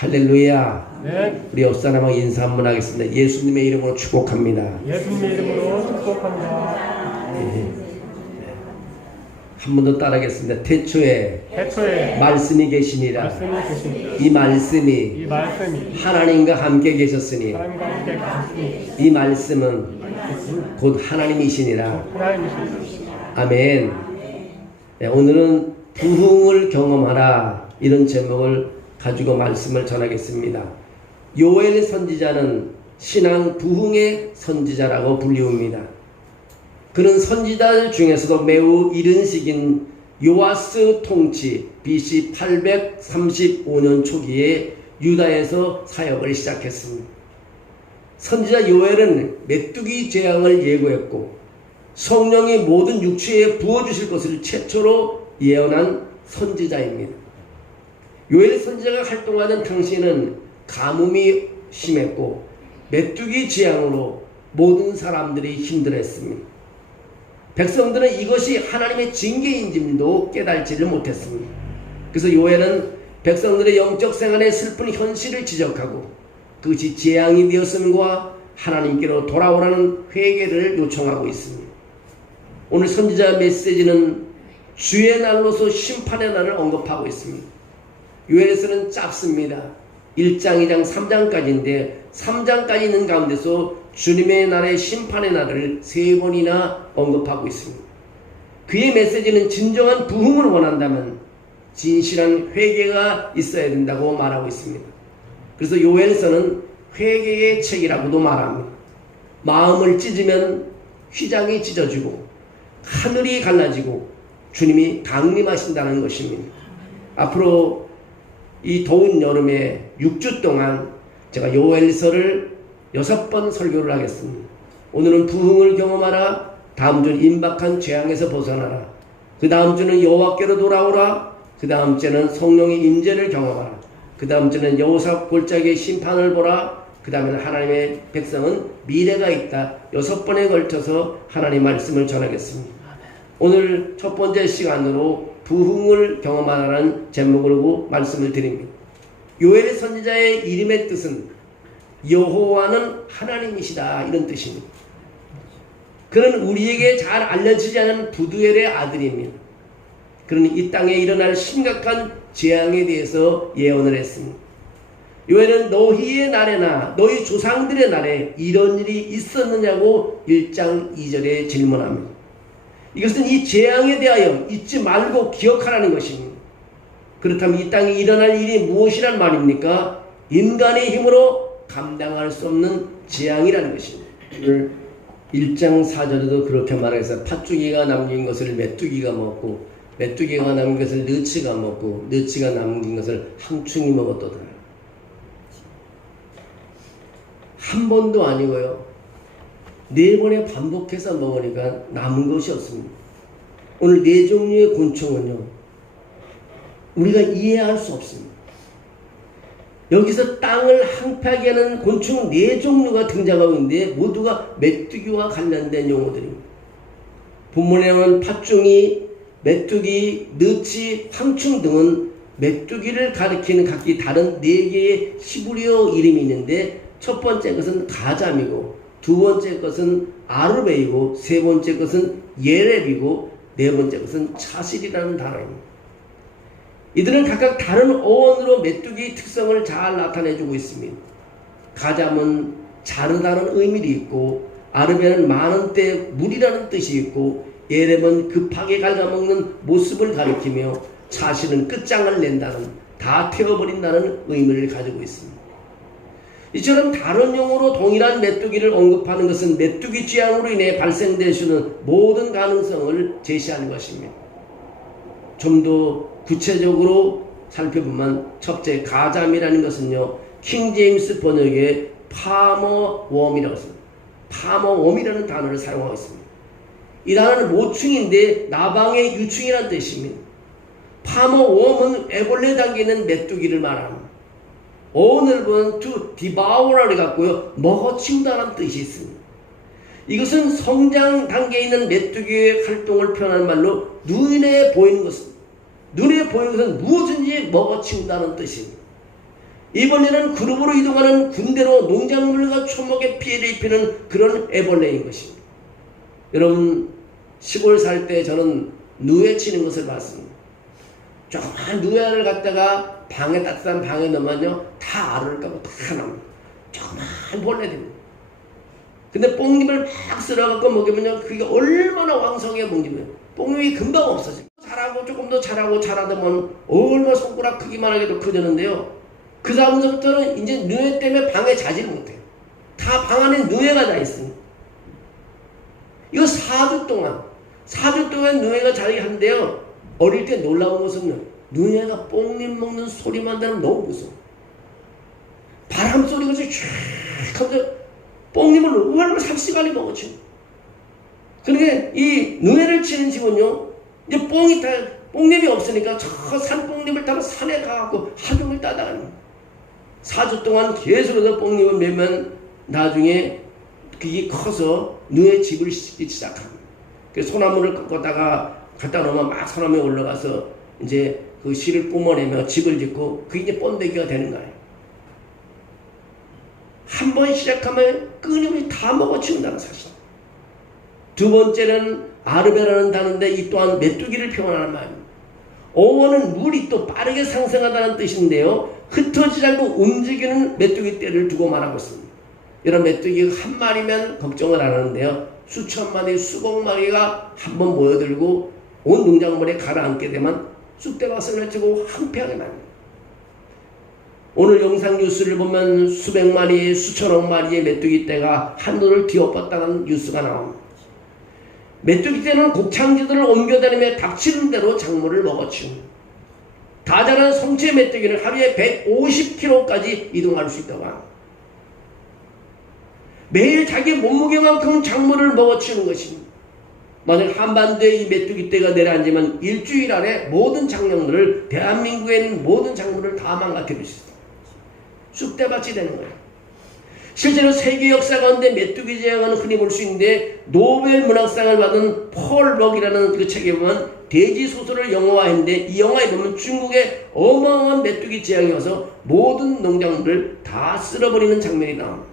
할렐루야. 네, 우리 옆 사람하고 인사 한번 하겠습니다. 예수님의 이름으로 축복합니다. 예수님의 이름으로 축복합니다. 한번 더 따라하겠습니다. 태초에 태초에 말씀이 계시니라. 말씀이 계십니다. 이 말씀이 이 말씀이 하나님과 함께 계셨으니 하나님과 함께 계십니다. 이 말씀은 곧 하나님이시니라. 하나님이십니다. 아멘. 네, 오늘은 부흥을 경험하라 이런 제목을 가지고 말씀을 전하겠습니다. 요엘 선지자는 신앙 부흥의 선지자라고 불리웁니다. 그는 선지자들 중에서도 매우 이른 시기인 요아스 통치 BC 835년 초기에 유다에서 사역을 시작했습니다. 선지자 요엘은 메뚜기 재앙을 예고했고 성령이 모든 육체에 부어주실 것을 최초로 예언한 선지자입니다. 요엘 선지자가 활동하던 당시에는 가뭄이 심했고 메뚜기 재앙으로 모든 사람들이 힘들었습니다. 백성들은 이것이 하나님의 징계인지도 깨달지를 못했습니다. 그래서 요엘은 백성들의 영적 생활의 슬픈 현실을 지적하고 그것이 재앙이 되었음과 하나님께로 돌아오라는 회개를 요청하고 있습니다. 오늘 선지자 메시지는 주의 날로서 심판의 날을 언급하고 있습니다. 요엘에서는 짧습니다. 1장, 2장, 3장까지인데 3장까지 있는 가운데서 주님의 날의 심판의 날을 세 번이나 언급하고 있습니다. 그의 메시지는 진정한 부흥을 원한다면 진실한 회개가 있어야 된다고 말하고 있습니다. 그래서 요엘서는 회개의 책이라고도 말합니다. 마음을 찢으면 휘장이 찢어지고 하늘이 갈라지고 주님이 강림하신다는 것입니다. 앞으로 이 더운 여름에 6주 동안 제가 요엘서를 여섯 번 설교를 하겠습니다. 오늘은 부흥을 경험하라. 다음 주는 임박한 재앙에서 벗어나라. 그 다음 주는 여호와께로 돌아오라. 그 다음 주는 성령의 임재를 경험하라. 그 다음 주는 여호사 골짜기의 심판을 보라. 그 다음에는 하나님의 백성은 미래가 있다. 여섯 번에 걸쳐서 하나님 말씀을 전하겠습니다. 오늘 첫 번째 시간으로 부흥을 경험하라는 제목으로 말씀을 드립니다. 요엘 선지자의 이름의 뜻은 여호와는 하나님이시다 이런 뜻입니다. 그는 우리에게 잘 알려지지 않은 부두엘의 아들입니다. 그는 이 땅에 일어날 심각한 재앙에 대해서 예언을 했습니다. 요엘은 너희의 날에나 너희 조상들의 날에 이런 일이 있었느냐고 1장 2절에 질문합니다. 이것은 이 재앙에 대하여 잊지 말고 기억하라는 것입니다. 그렇다면 이 땅에 일어날 일이 무엇이란 말입니까? 인간의 힘으로 감당할 수 없는 재앙이라는 것입니다. 오늘 1장 4절에도 그렇게 말해서 팥죽이가 남긴 것을 메뚜기가 먹고 메뚜기가 남긴 것을 느치가 먹고 느치가 남긴 것을 항충이 먹었도다. 한 번도 아니고요. 네 번에 반복해서 먹으니까 남은 것이 없습니다. 오늘 네 종류의 곤충은요. 우리가 이해할 수 없습니다. 여기서 땅을 항폐하게 하는 곤충 네 종류가 등장하고 있는데 모두가 메뚜기와 관련된 용어들입니다. 본문에는 팥종이, 메뚜기, 느치, 황충 등은 메뚜기를 가리키는 각기 다른 네 개의 히브리어 이름이 있는데 첫 번째 것은 가잠이고 두 번째 것은 아르베이고 세 번째 것은 예렙이고 네 번째 것은 차실이라는 단어입니다. 이들은 각각 다른 어원으로 메뚜기의 특성을 잘 나타내주고 있습니다. 가잠은 자르다는 의미도 있고 아르베는 많은 때 물이라는 뜻이 있고 예렘은 급하게 갉아먹는 모습을 가리키며 차실은 끝장을 낸다는 다 태워버린다는 의미를 가지고 있습니다. 이처럼 다른 용어로 동일한 메뚜기를 언급하는 것은 메뚜기 쥐앙으로 인해 발생될 수 있는 모든 가능성을 제시하는 것입니다. 좀 더 구체적으로 살펴보면 첫째 가잠이라는 것은요 킹 제임스 번역에 파머 웜이라고 씁니다. 파머 웜이라는 단어를 사용하고 있습니다. 이 단어는 모충인데 나방의 유충이라는 뜻입니다. 파머 웜은 애벌레 당기는 메뚜기를 말합니다. 보면 to devour를 갖고요 먹어치운다는 뜻이 있습니다. 이것은 성장 단계에 있는 메뚜기의 활동을 표현하는 말로 눈에 보이는 것은 눈에 보이는 것은 무엇인지 먹어치운다는 뜻입니다. 이번에는 그룹으로 이동하는 군대로 농작물과 초목에 피해를 입히는 그런 애벌레인 것입니다. 여러분 시골 살 때 저는 누에 치는 것을 봤습니다. 조그만 누에를 갖다가 방에 따뜻한 방에 넣으면요 다 알을 까고 다 나옵니다. 조그만 벌레들입니다. 근데 뽕잎을 막 쓸어갖고 먹으면요 그게 얼마나 왕성해 먹으면 뽕잎이 금방 없어져요. 자라고 조금 더 자라고 자라다 보면 얼마 손가락 크기만 하게도 커지는데요. 그 다음부터는 이제 누에 때문에 방에 자지를 못해요. 다 방 안에 누에가 다 있습니다. 이거 4주 동안 4주 동안 누에가 자기 한데요. 어릴 때 놀라운 것은 누에가 뽕잎 먹는 소리만 들으면 너무 무서워. 바람 소리가 쫙 하면서 뽕잎을 얼마나 삽시간에 먹었지. 그러니까 이 누에를 치는 집은요. 이제 뽕이 다 뽕잎이 없으니까 저 산 뽕잎을 타고 산에 가갖고 하종을 따다가 4주 동안 계속해서 뽕잎을 매면 나중에 그게 커서 누에 집을 짓기 시작합니다. 그 소나무를 꺾었다가 갖다 놓으면 막 소나무에 올라가서 이제 그 씨를 뿜어내며 집을 짓고 그게 이제 번데기가 되는 거예요. 한 번 시작하면 끊임없이 다 먹어치운다는 사실. 두 번째는 아르베라는 단어인데 이 또한 메뚜기를 표현하는 말입니다. 어원은 물이 또 빠르게 상승하다는 뜻인데요. 흩어지지 않고 움직이는 메뚜기 떼를 두고 말하고 있습니다. 이런 메뚜기가 한 마리면 걱정을 안 하는데요. 수천 마리, 수백 마리가 한 번 모여들고 온 농작물에 가라앉게 되면 쑥대밭을 내치고 황폐하게 납니다. 오늘 영상 뉴스를 보면 수백 마리, 수천억 마리의 메뚜기 떼가 하늘을 뒤엎었다는 뉴스가 나옵니다. 메뚜기 떼는 곡창지들을 옮겨다니며 닥치는 대로 작물을 먹어치웁니다. 다 자란 성체 메뚜기는 하루에 150km까지 이동할 수 있다고 합니다. 매일 자기 몸무게만큼 작물을 먹어치우는 것입니다. 만약 한반도에 이 메뚜기 떼가 내려앉으면 일주일 안에 모든 작물을 대한민국에 있는 모든 작물을 다 망가뜨릴 수 있어요. 쑥대밭이 되는 거예요. 실제로 세계 역사 가운데 메뚜기 재앙은 흔히 볼 수 있는데 노벨 문학상을 받은 폴 럭이라는 그 책에 보면 돼지 소설을 영화화했는데 이 영화에 보면 중국의 어마어마한 메뚜기 재앙이 와서 모든 농작물을 다 쓸어버리는 장면이 나옵니다.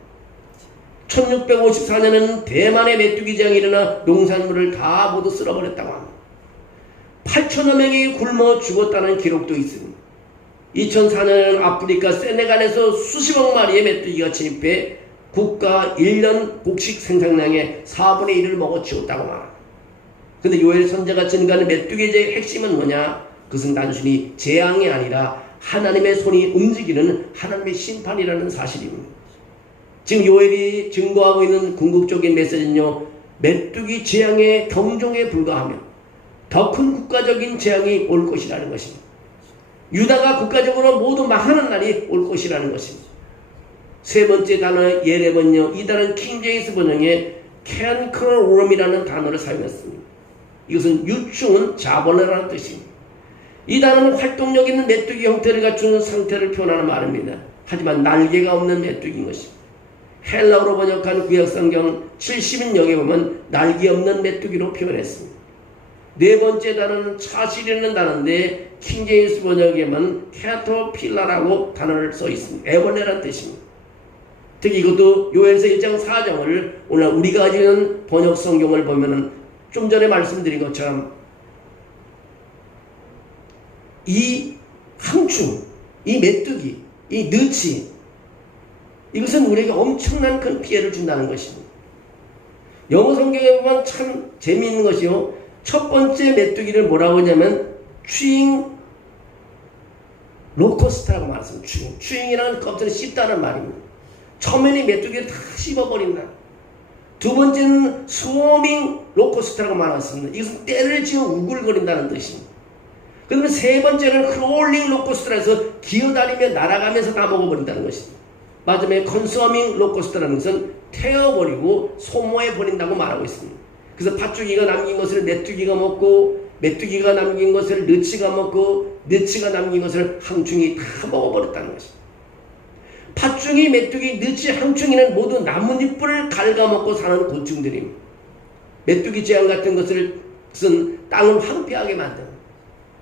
1654년에는 대만의 메뚜기 재앙이 일어나 농산물을 다 모두 쓸어버렸다고 합니다. 8천여 명이 굶어 죽었다는 기록도 있습니다. 2004년 아프리카 세네갈에서 수십억 마리의 메뚜기가 침입해 국가 1년 곡식 생산량의 4분의 1을 먹어치웠다고 말합니다. 근데 요엘 선제가 증가하는 메뚜기의 핵심은 뭐냐? 그것은 단순히 재앙이 아니라 하나님의 손이 움직이는 하나님의 심판이라는 사실입니다. 지금 요엘이 증거하고 있는 궁극적인 메시지는요, 메뚜기 재앙의 경종에 불과하며 더 큰 국가적인 재앙이 올 것이라는 것입니다. 유다가 국가적으로 모두 망하는 날이 올 것이라는 것입니다. 세 번째 단어 예레번요. 이 단어는 킹제이스 번역에 cankerworm이라는 단어를 사용했습니다. 이것은 유충은 자벌레라는 뜻입니다. 이 단어는 활동력 있는 메뚜기 형태를 갖춘 상태를 표현하는 말입니다. 하지만 날개가 없는 메뚜기인 것입니다. 헬라어로 번역한 구약성경 70인역에 보면 날개 없는 메뚜기로 표현했습니다. 네 번째 단어는 차실이라는 단어인데 킹제임스 번역에만 캐터필라라고 단어를 써 있습니다. 애벌레라는 뜻입니다. 특히 이것도 요엘서 1장 4장을 오늘 우리가 가지고 있는 번역 성경을 보면은 좀 전에 말씀드린 것처럼 이 항충, 이 메뚜기, 이 느치 이것은 우리에게 엄청난 큰 피해를 준다는 것입니다. 영어 성경에 보면 참 재미있는 것이요. 첫 번째 메뚜기를 뭐라고 하냐면 추잉 로커스트라고 말했습니다. 추잉. 추잉이라는 껍질을 씹다는 말입니다. 처음에는 메뚜기를 다 씹어버린다. 두 번째는 스워밍 로커스트라고 말했습니다. 이것은 때를 지어 우글거린다는 뜻입니다. 그러면 세 번째는 크롤링 로커스트라서 기어다니며 날아가면서 다 먹어버린다는 것입니다. 마지막에 컨서밍 로커스트라는 것은 태워버리고 소모해 버린다고 말하고 있습니다. 그래서 팥죽이가 남긴 것을 메뚜기가 먹고 메뚜기가 남긴 것을 느치가 먹고 느치가 남긴 것을 항충이 다 먹어버렸다는 것입니다. 팥죽이 메뚜기 느치 항충이는 모두 나뭇잎을 갉아먹고 사는 곤충들입니다. 메뚜기 재앙 같은 것을 쓴 땅을 황폐하게 만드는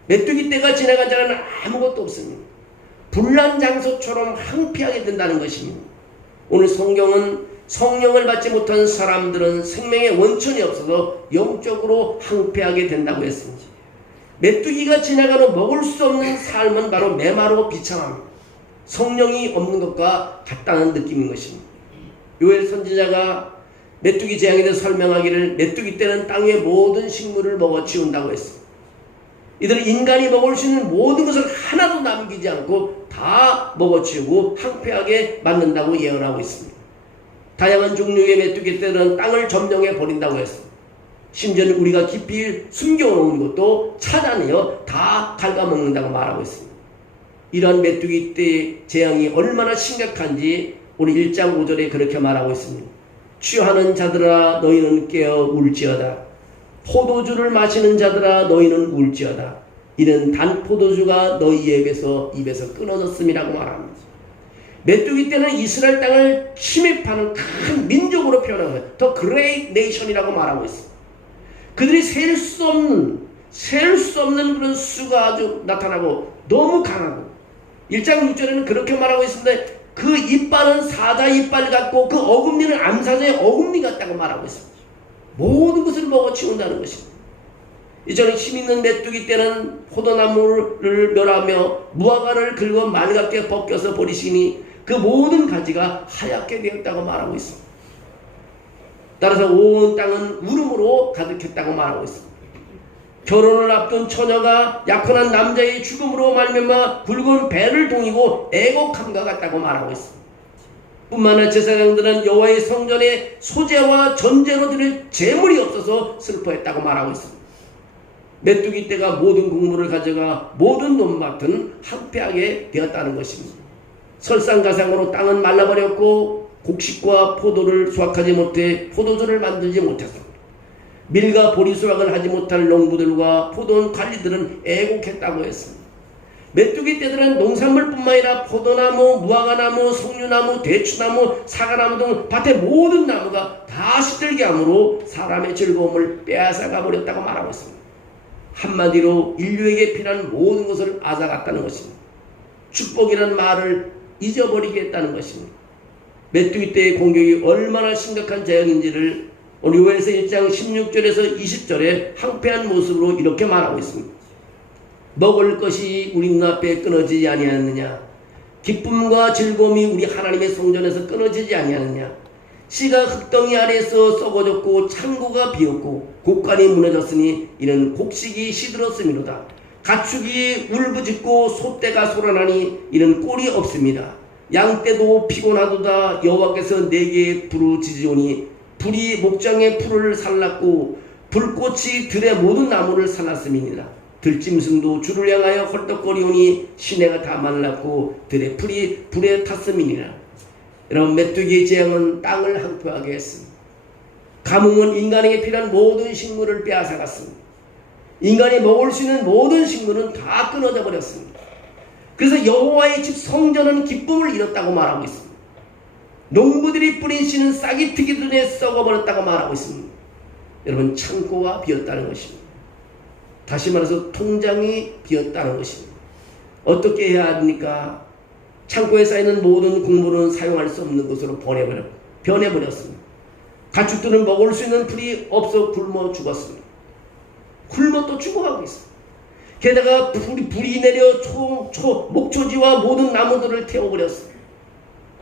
메뚜기 때가 지나간 자는 아무것도 없습니다. 불난 장소처럼 항피하게 된다는 것입니다. 오늘 성경은 성령을 받지 못한 사람들은 생명의 원천이 없어서 영적으로 항폐하게 된다고 했습니다. 메뚜기가 지나가는 먹을 수 없는 삶은 바로 메마르고 비참합니다. 성령이 없는 것과 같다는 느낌인 것입니다. 요엘 선지자가 메뚜기 재앙에 대해 설명하기를 메뚜기 때는 땅의 모든 식물을 먹어 치운다고 했습니다. 이들은 인간이 먹을 수 있는 모든 것을 하나도 남기지 않고 다 먹어치우고 항폐하게 만든다고 예언하고 있습니다. 다양한 종류의 메뚜기 떼는 땅을 점령해 버린다고 했습니다. 심지어는 우리가 깊이 숨겨놓은 것도 찾아내어 다 갉아먹는다고 말하고 있습니다. 이러한 메뚜기 떼 재앙이 얼마나 심각한지 우리 1장 5절에 그렇게 말하고 있습니다. 취하는 자들아 너희는 깨어 울지어다. 포도주를 마시는 자들아 너희는 울지어다. 이는 단 포도주가 너희 입에서 입에서 끊어졌음이라고 말합니다. 메뚜기 때는 이스라엘 땅을 침입하는 큰 민족으로 표현하고 있어요. 더 그레이트 네이션이라고 말하고 있습니다. 그들이 셀 수 없는 셀 수 없는 그런 수가 아주 나타나고 너무 강하고 1장 6절에는 그렇게 말하고 있습니다. 그 이빨은 사자 이빨 같고 그 어금니는 암사자의 어금니 같다고 말하고 있습니다. 모든 것을 먹어치운다는 것입니다. 이전에 힘 있는 메뚜기 때는 포도나무를 멸하며 무화과를 긁어 맑게 벗겨서 버리시니 그 모든 가지가 하얗게 되었다고 말하고 있습니다. 따라서 온 땅은 울음으로 가득했다고 말하고 있습니다. 결혼을 앞둔 처녀가 약혼한 남자의 죽음으로 말미암아 붉은 배를 동이고 애곡함과 같다고 말하고 있습니다. 뿐만 아니라 제사장들은 여호와의 성전에 소재와 전제로 드릴 재물이 없어서 슬퍼했다고 말하고 있습니다. 메뚜기 떼가 모든 국물을 가져가 모든 논밭은 항폐하게 되었다는 것입니다. 설상가상으로 땅은 말라버렸고 곡식과 포도를 수확하지 못해 포도주를 만들지 못했습니다. 밀과 보리 수확을 하지 못할 농부들과 포도원 관리들은 애곡했다고 했습니다. 메뚜기 떼들은 농산물뿐만 아니라 포도나무, 무화과나무, 석류나무, 대추나무, 사과나무 등 밭의 모든 나무가 다 시들게 함으로 사람의 즐거움을 빼앗아가 버렸다고 말하고 있습니다. 한마디로 인류에게 필요한 모든 것을 앗아갔다는 것입니다. 축복이라는 말을 잊어버리게 했다는 것입니다. 메뚜기 떼의 공격이 얼마나 심각한 재앙인지를 오늘 요엘서 1장 16절에서 20절에 항폐한 모습으로 이렇게 말하고 있습니다. 먹을 것이 우리 눈앞에 끊어지지 아니하느냐? 기쁨과 즐거움이 우리 하나님의 성전에서 끊어지지 아니하느냐? 씨가 흙덩이 아래에서 썩어졌고 창고가 비었고 곡간이 무너졌으니 이는 곡식이 시들었음이로다. 가축이 울부짖고 소떼가 소란하니 이는 꼴이 없습니다. 양떼도 피곤하도다. 여호와께서 내게 부르짖으오니 불이 목장의 풀을 살랐고 불꽃이 들의 모든 나무를 살랐음이니라 들짐승도 주를 향하여 헐떡거리오니 시내가 다 말랐고 들의 풀이 불에 탔음이니라. 여러분 메뚜기의 재앙은 땅을 항표하게 했습니다. 가뭄은 인간에게 필요한 모든 식물을 빼앗아갔습니다. 인간이 먹을 수 있는 모든 식물은 다 끊어져 버렸습니다. 그래서 여호와의 집 성전은 기쁨을 잃었다고 말하고 있습니다. 농부들이 뿌린 씨는 싹이 트기 전에 썩어버렸다고 말하고 있습니다. 여러분 창고가 비었다는 것입니다 다시 말해서 통장이 비었다는 것입니다. 어떻게 해야 합니까? 창고에 쌓이는 모든 국물은 사용할 수 없는 것으로 보내버려, 변해버렸습니다. 가축들은 먹을 수 있는 풀이 없어 굶어 죽었습니다. 굶어 또 죽어가고 있습니다. 게다가 불이, 불이 내려 초, 초, 목초지와 모든 나무들을 태워버렸습니다.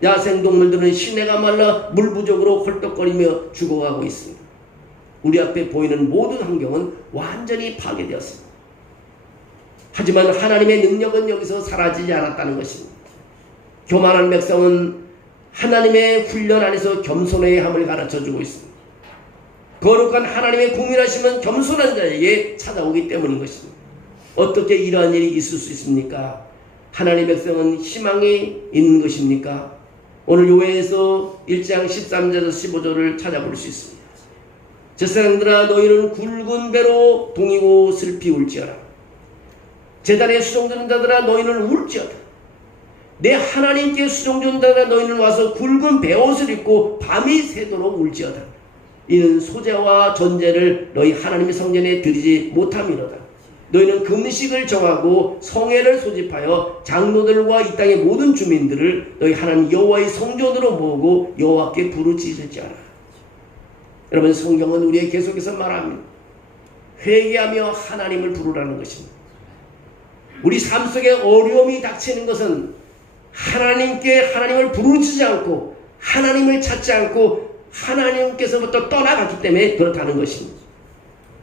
야생동물들은 시내가 말라 물 부족으로 헐떡거리며 죽어가고 있습니다. 우리 앞에 보이는 모든 환경은 완전히 파괴되었습니다. 하지만 하나님의 능력은 여기서 사라지지 않았다는 것입니다. 교만한 백성은 하나님의 훈련 안에서 겸손의 함을 가르쳐 주고 있습니다. 거룩한 하나님의 공인하심은 겸손한 자에게 찾아오기 때문인 것입니다. 어떻게 이러한 일이 있을 수 있습니까? 하나님의 백성은 희망이 있는 것입니까? 오늘 요회에서 1장 13절에서 15절을 찾아볼 수 있습니다. 제사장들아 너희는 굵은 배로 동이고 슬피 울지어라. 제단에 수종드는 자들아 너희는 울지어다. 내 하나님께 수종드는 자들아 너희는 와서 굵은 배옷을 입고 밤이 새도록 울지어다. 이는 소재와 전제를 너희 하나님의 성전에 드리지 못함이로다. 너희는 금식을 정하고 성회를 소집하여 장로들과 이 땅의 모든 주민들을 너희 하나님 여호와의 성전으로 모으고 여호와께 부르짖을지어라. 여러분 성경은 우리에게 계속해서 말합니다. 회개하며 하나님을 부르라는 것입니다. 우리 삶 속에 어려움이 닥치는 것은 하나님께 하나님을 부르짖지 않고 하나님을 찾지 않고 하나님께서부터 떠나갔기 때문에 그렇다는 것입니다.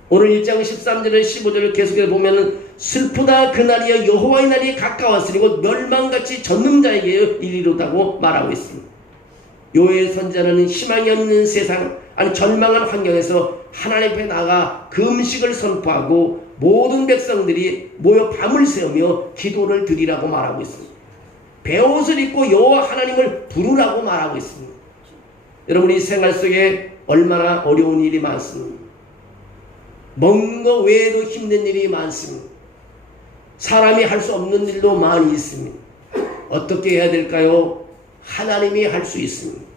오늘 1장 13절에 15절을 계속해서 보면은 슬프다 그날이여 여호와의 날이 가까웠으니 곧 멸망같이 전능자에게 이르렀다고 말하고 있습니다. 요엘 선자는 희망이 없는 세상 아니 절망한 환경에서 하나님 앞에 나가 금식을 선포하고 모든 백성들이 모여 밤을 새우며 기도를 드리라고 말하고 있습니다. 배옷을 입고 여호와 하나님을 부르라고 말하고 있습니다. 여러분 이 생활 속에 얼마나 어려운 일이 많습니다. 먹는 거 외에도 힘든 일이 많습니다. 사람이 할 수 없는 일도 많이 있습니다. 어떻게 해야 될까요? 하나님이 할 수 있습니다.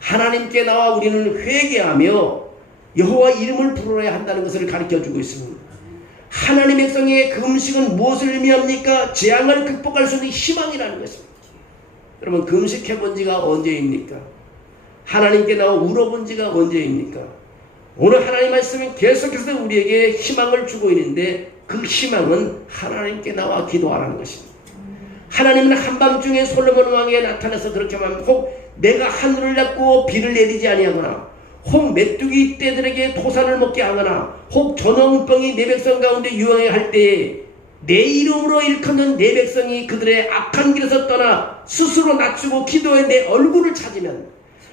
하나님께 나와 우리는 회개하며 여호와 이름을 부르어야 한다는 것을 가르쳐 주고 있습니다. 하나님의 백성의 금식은 무엇을 의미합니까? 재앙을 극복할 수 있는 희망이라는 것입니다. 여러분 금식해 본 지가 언제입니까? 하나님께 나와 울어본 지가 언제입니까? 오늘 하나님 말씀이 계속해서 우리에게 희망을 주고 있는데 그 희망은 하나님께 나와 기도하라는 것입니다. 하나님은 한밤중에 솔로몬 왕에게 나타나서 그렇게 말합니다. 혹 내가 하늘을 닫고 비를 내리지 아니하거나 혹 메뚜기 떼들에게 토산을 먹게 하거나 혹 전염병이 내 백성 가운데 유행해 할 때에 내 이름으로 일컫는 내 백성이 그들의 악한 길에서 떠나 스스로 낮추고 기도해 내 얼굴을 찾으면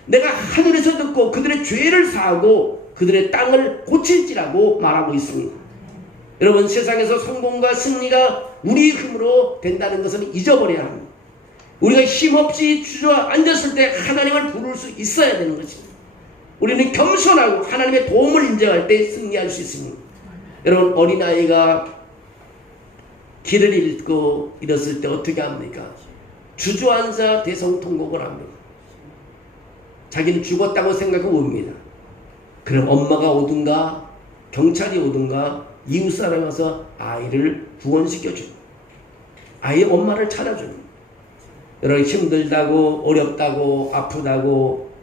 내가 하늘에서 듣고 그들의 죄를 사하고 그들의 땅을 고칠지라고 말하고 있습니다. 여러분 세상에서 성공과 승리가 우리 힘으로 된다는 것은 잊어버려야 합니다. 우리가 힘없이 주저앉았을 때 하나님을 부를 수 있어야 되는 것입니다. 우리는 겸손하고 하나님의 도움을 인정할 때 승리할 수 있습니다. 여러분 어린아이가 길을 잃고 잃었을 때 어떻게 합니까? 주저앉아 대성통곡을 합니다. 자기는 죽었다고 생각하고 옵니다. 그럼 엄마가 오든가 경찰이 오든가 이웃 사람이 와서 아이를 구원시켜줍니다. 아이의 엄마를 찾아줍니다. 여러분 힘들다고 어렵다고 아프다고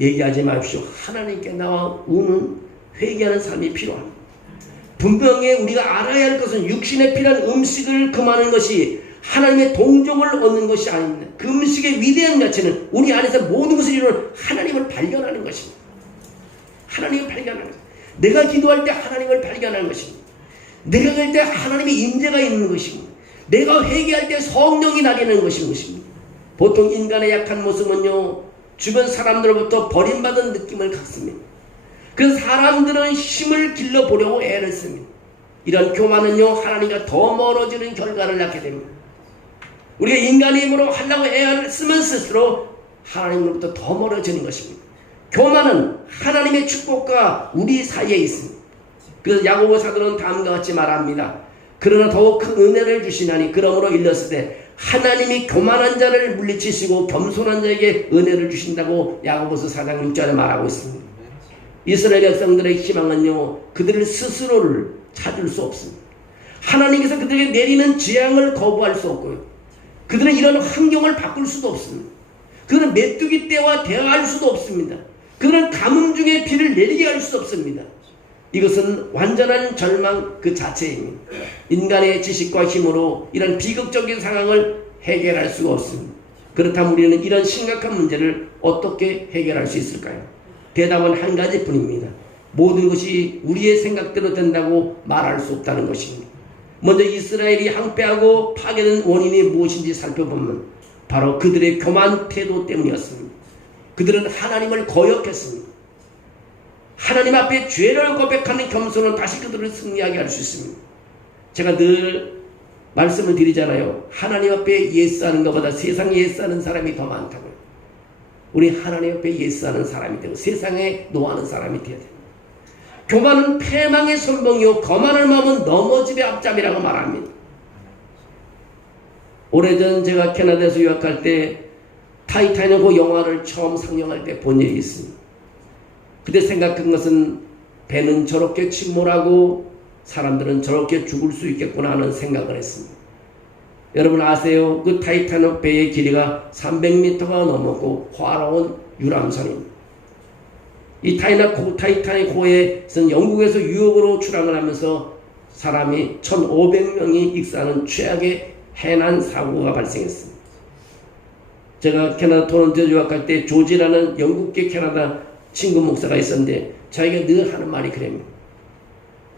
얘기하지 마십시오. 하나님께 나와 우는 회개하는 삶이 필요합니다. 분명히 우리가 알아야 할 것은 육신에 필요한 음식을 금하는 것이 하나님의 동정을 얻는 것이 아닙니다. 그 음식의 위대한 가치는 우리 안에서 모든 것을 이루는 하나님을 발견하는 것입니다. 하나님을 발견하는 것. 내가 기도할 때 하나님을 발견하는 것입니다. 내가 갈때 하나님의 임재가 있는 것입니다. 내가 회개할 때 성령이 나리는 것인 것입니다. 보통 인간의 약한 모습은요, 주변 사람들로부터 버림받은 느낌을 갖습니다. 그 사람들은 힘을 길러 보려고 애를 씁니다. 이런 교만은요, 하나님과 더 멀어지는 결과를 낳게 됩니다. 우리가 인간의 힘으로 하려고 애를 쓰면 쓸수록 하나님으로부터 더 멀어지는 것입니다. 교만은 하나님의 축복과 우리 사이에 있습니다. 그래서 야고보 사도는 다음과 같이 말합니다. 그러나 더욱 큰 은혜를 주시나니 그러므로 일렀을 때 하나님이 교만한 자를 물리치시고 겸손한 자에게 은혜를 주신다고 야고보서 4장 6절에 말하고 있습니다. 이스라엘 백성들의 희망은요 그들을 스스로를 찾을 수 없습니다. 하나님께서 그들에게 내리는 재앙을 거부할 수 없고요. 그들은 이런 환경을 바꿀 수도 없습니다. 그들은 메뚜기 떼와 대화할 수도 없습니다. 그들은 가뭄 중에 비를 내리게 할수 없습니다. 이것은 완전한 절망 그 자체입니다. 인간의 지식과 힘으로 이런 비극적인 상황을 해결할 수가 없습니다. 그렇다면 우리는 이런 심각한 문제를 어떻게 해결할 수 있을까요? 대답은 한 가지 뿐입니다. 모든 것이 우리의 생각대로 된다고 말할 수 없다는 것입니다. 먼저 이스라엘이 항폐하고 파괴된 원인이 무엇인지 살펴보면 바로 그들의 교만 태도 때문이었습니다. 그들은 하나님을 거역했습니다. 하나님 앞에 죄를 고백하는 겸손은 다시 그들을 승리하게 할 수 있습니다. 제가 늘 말씀을 드리잖아요. 하나님 앞에 예스하는 것보다 세상에 예스하는 사람이 더 많다고요. 우리 하나님 앞에 예스하는 사람이 되고 세상에 노하는 사람이 되어야 됩니다. 교만은 패망의 선봉이요 거만한 마음은 넘어집의 앞잡이라고 말합니다. 오래전 제가 캐나다에서 유학할 때 타이타닉 그 영화를 처음 상영할 때 본 일이 있습니다. 그때 생각한 것은 배는 저렇게 침몰하고 사람들은 저렇게 죽을 수 있겠구나 하는 생각을 했습니다. 여러분 아세요? 그 타이타닉 배의 길이가 300m가 넘었고 화로운 유람선입니다. 이 타이타닉, 타이타닉 호에서는 영국에서 유역으로 출항을 하면서 사람이 1,500명이 익사하는 최악의 해난 사고가 발생했습니다. 제가 캐나다 토론토 유학할 때 조지라는 영국계 캐나다 친구 목사가 있었는데 자기가 늘 하는 말이 그럽니다.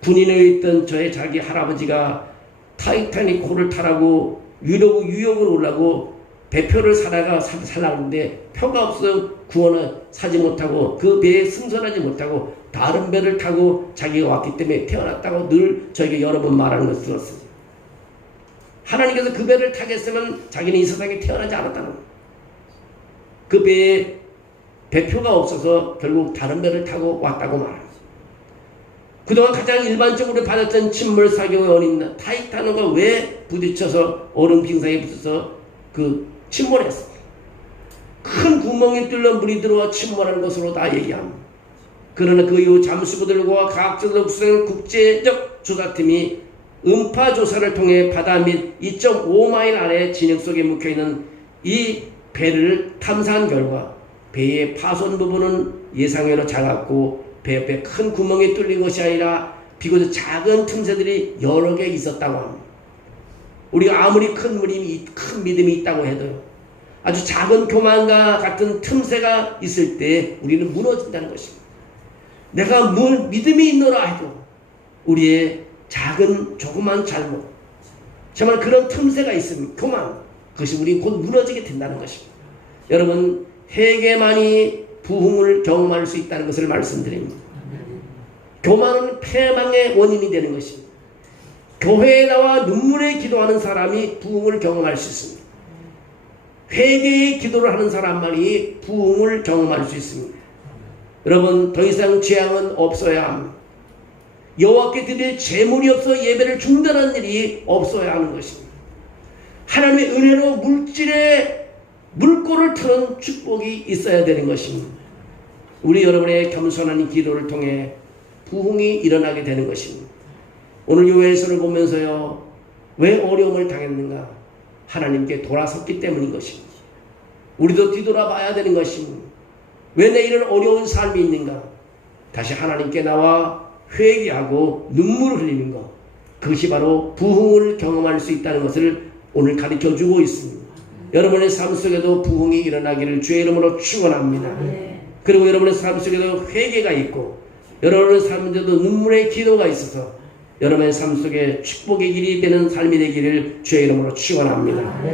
군인에 있던 저의 자기 할아버지가 타이타닉 호를 타라고 유럽, 유역을 오려고 배표를 사다가 사- 살라는데 표가 없어 구원을 사지 못하고 그 배에 승선하지 못하고 다른 배를 타고 자기가 왔기 때문에 태어났다고 늘 저에게 여러 번 말하는 것을 들었어요. 하나님께서 그 배를 타겠으면 자기는 이 세상에 태어나지 않았다는 거예요. 그 배에 배표가 없어서 결국 다른 배를 타고 왔다고 말합니다. 그동안 가장 일반적으로 받았던 침몰 사고의 원인 타이타노가 왜 부딪혀서 얼음 빙상에 붙어서 그 침몰했습니다. 큰 구멍이 뚫려 물이 들어와 침몰하는 것으로 다 얘기합니다. 그러나 그 이후 잠수부들과 과학자들 구성 국제적 조사팀이 음파 조사를 통해 바다 밑 2.5마일 아래 진흙 속에 묵혀 있는 이 배를 탐사한 결과 배의 파손 부분은 예상외로 작았고 배 옆에 큰 구멍이 뚫린 것이 아니라 비교적 작은 틈새들이 여러 개 있었다고 합니다. 우리가 아무리 큰 믿음이, 큰 믿음이 있다고 해도요. 아주 작은 교만과 같은 틈새가 있을 때 우리는 무너진다는 것입니다. 내가 뭘 믿음이 있노라 해도 우리의 작은 조그만 잘못 정말 그런 틈새가 있으면 교만 그것이 우리 곧 무너지게 된다는 것입니다. 여러분 회개만이 부흥을 경험할 수 있다는 것을 말씀드립니다. 교만은 패망의 원인이 되는 것입니다. 교회에 나와 눈물에 기도하는 사람이 부흥을 경험할 수 있습니다. 회개의 기도를 하는 사람만이 부흥을 경험할 수 있습니다. 여러분 더 이상 재앙은 없어야 합니다. 여호와께 드릴 재물이 없어 예배를 중단하는 일이 없어야 하는 것입니다. 하나님의 은혜로 물질에 물꼬를 트는 축복이 있어야 되는 것입니다. 우리 여러분의 겸손한 기도를 통해 부흥이 일어나게 되는 것입니다. 오늘 요해서를 보면서요. 왜 어려움을 당했는가? 하나님께 돌아섰기 때문인 것입니다. 우리도 뒤돌아봐야 되는 것입니다. 왜 내 이런 어려운 삶이 있는가? 다시 하나님께 나와 회개하고 눈물을 흘리는 것. 그것이 바로 부흥을 경험할 수 있다는 것을 오늘 가르쳐 주고 있습니다. 여러분의 삶 속에도 부흥이 일어나기를 주의 이름으로 축원합니다. 그리고 여러분의 삶 속에도 회개가 있고 여러분의 삶에도 눈물의 기도가 있어서 여러분의 삶 속에 축복의 길이 되는 삶이 되기를 주의 이름으로 축원합니다.